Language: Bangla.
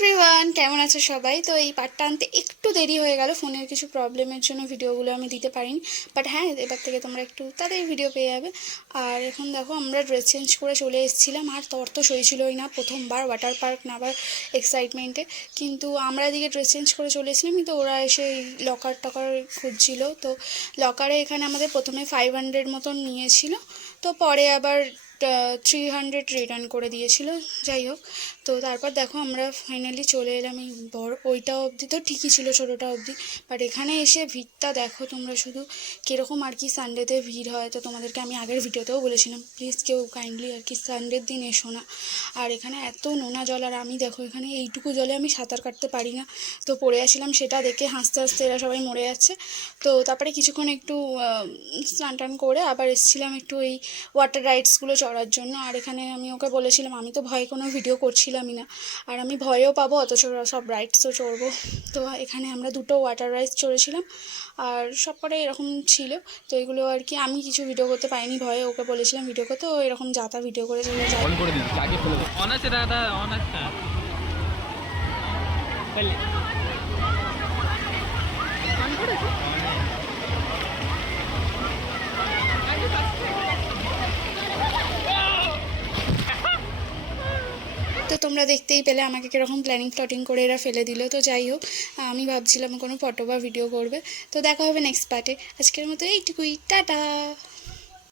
এভরিওয়ান, কেমন আছো সবাই? তো এই পার্টটা আনতে একটু দেরি হয়ে গেল, ফোনের কিছু প্রবলেমের জন্য ভিডিওগুলো আমি দিতে পারিনি। বাট হ্যাঁ, এবার থেকে তোমরা একটু তাড়াতাড়ি ভিডিও পেয়ে যাবে। আর এখন দেখো, আমরা ড্রেস চেঞ্জ করে চলে এসেছিলাম, আর তোর তো সইছিলই না প্রথমবার ওয়াটার পার্ক নাবার এক্সাইটমেন্টে। কিন্তু আমরা এদিকে ড্রেস চেঞ্জ করে চলে এসেছিলাম, কিন্তু ওরা এসে লকার টকার খুঁজছিল। তো লকারে এখানে আমাদের প্রথমে 500 মতন নিয়েছিল, তো পরে আবার 300 রিটার্ন করে দিয়েছিল। যাই হোক, তো তারপর দেখো আমরা ফাইনালি চলে এলাম এই বড় ওইটা অবধি, তো ঠিকই ছিল ছোটোটা অবধি। বাট এখানে এসে ভিড়টা দেখো তোমরা শুধু, কীরকম আর কি সানডেতে ভিড় হয়। তো তোমাদেরকে আমি আগের ভিডিওতেও বলেছিলাম, প্লিজ কেউ কাইন্ডলি আর কি সানডের দিন এসো না। আর এখানে এত নোনা জল, আর আমি দেখো এখানে এইটুকু জলে আমি সাঁতার কাটতে পারি না, তো পড়ে আসছিলাম। সেটা দেখে হাসতে হাসতে এরা সবাই মরে যাচ্ছে। তো তারপরে কিছুক্ষণ একটু স্নান টান করে আবার এসেছিলাম একটু এই ওয়াটার রাইডসগুলো চড়ার জন্য। আর এখানে আমি ওকে বলেছিলাম, আমি তো ভয়ে কোনো ভিডিও করছিলামই না, আর আমি ভয়েও পাবো অথচ সব রাইডসও চড়বো। তো এখানে আমরা দুটো ওয়াটার রাইডস চড়েছিলাম, আর সব কটা এরকম ছিল। তো এগুলো আর কি আমি কিছু ভিডিও করতে পারিনি ভয়ে, ওকে বলেছিলাম ভিডিও করতে, ও এরকম যাতা ভিডিও করে চলে যায়। তো তোমরা দেখতেই পেলে আমাকে কীরকম প্ল্যানিং ফ্লটিং করে এরা ফেলে দিল। তো যাই হোক, আমি ভাবছিলাম কোনো ফটো বা ভিডিও করবে। তো দেখা হবে নেক্সট পার্টে। আজকের মতো এইটুকুই, টাটা।